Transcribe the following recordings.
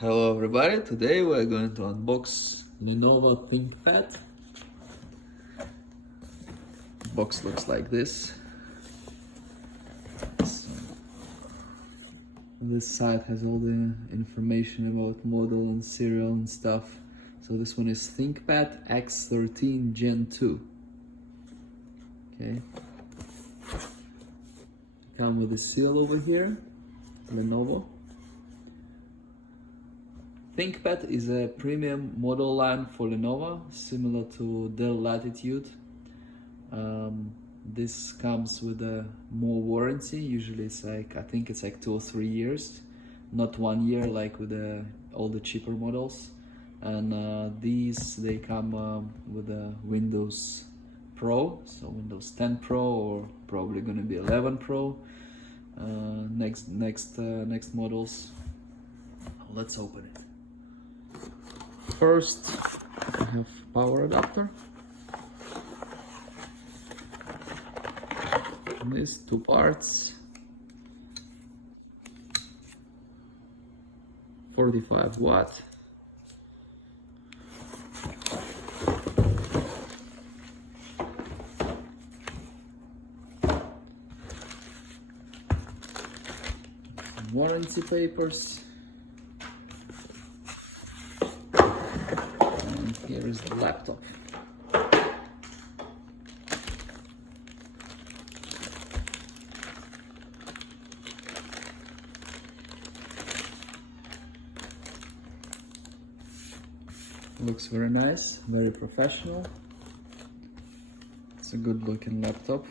Hello everybody, today we're going to unbox Lenovo Thinkpad. The box looks like this. So, this side has all the information about model and serial and stuff. So this one is Thinkpad x13 Gen 2. Okay. Come with a seal over here, Lenovo. Thinkpad is a premium model line for Lenovo, similar to Dell Latitude. This comes with a more warranty. Usually it's like, I think it's like 2 or 3 years, not 1 year like with all the cheaper models. And these, they come with a Windows Pro, so Windows 10 Pro, or probably gonna be 11 Pro. Next models. Let's open it. First, I have power adapter. And these 2 parts. 45 watt. Warranty papers. And here is the laptop. Looks very nice, very professional. It's a good looking laptop.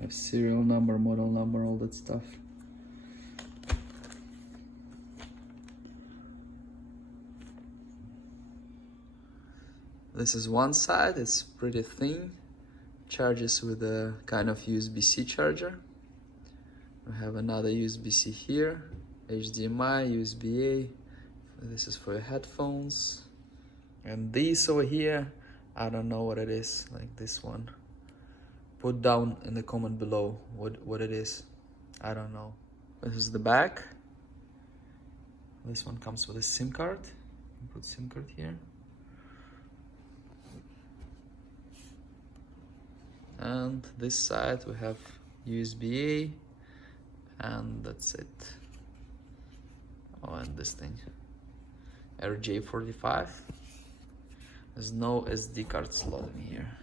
Have serial number, model number, all that stuff. This is one side, it's pretty thin. Charges with a kind of USB-C charger. We have another USB-C here, HDMI, USB-A. This is for your headphones. And this over here, I don't know what it is, like this one. Put down in the comment below what it is. I don't know. This is the back. This one comes with a SIM card. You put SIM card here. And this side we have USB-A, and that's it. Oh, and this thing, RJ45. There's no SD card slot in here.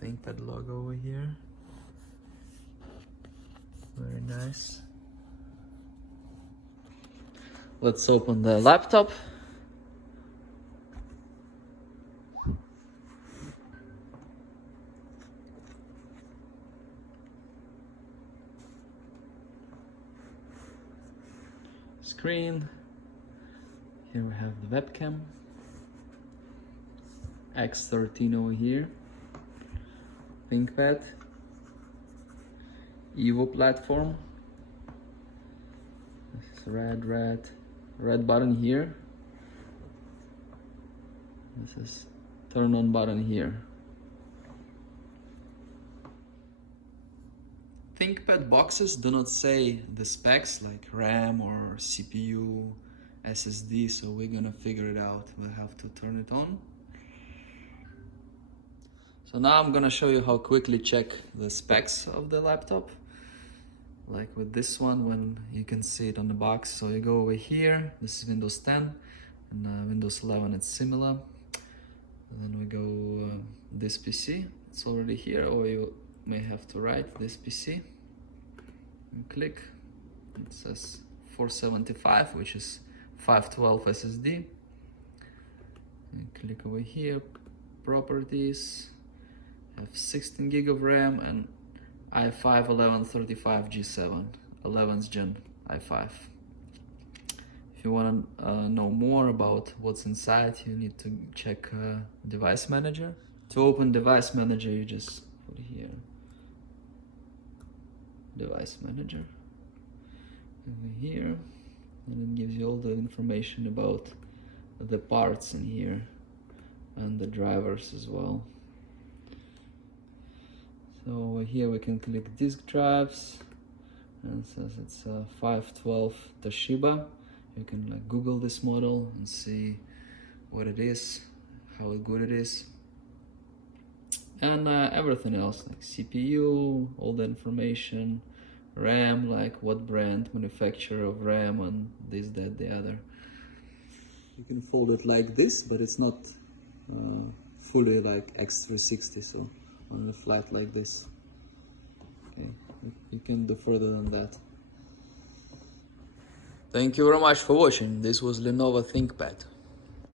Thinkpad logo over here. Very nice. Let's open the laptop. Screen. Here we have the webcam. X13 over here. Thinkpad. Evo platform. This red button here. This is turn on button here. Thinkpad boxes do not say the specs like RAM or CPU, SSD, so we're gonna figure it out. We'll have to turn it on. So now I'm gonna show you how quickly check the specs of the laptop. Like with this one, when you can see it on the box. So you go over here, this is Windows 10, and Windows 11 it's similar. And then we go this PC, it's already here, or you may have to write this PC. And click, it says 475, which is 512 SSD. And click over here, properties, have 16 gig of RAM and i5 1135 G7, 11th gen i5. If you want to know more about what's inside, you need to check Device Manager. To open Device Manager, you just put here Device Manager over here, and it gives you all the information about the parts in here and the drivers as well. So over here we can click disk drives, and it says it's 512 Toshiba You can like Google this model and see what it is, how good it is, and everything else like CPU, all the information, RAM, like what brand, manufacturer of RAM, and this, that, the other. You can fold it like this, but it's not fully like X360, so only flat like this. Okay, you can do further than that. Thank you very much for watching. This was Lenovo Thinkpad.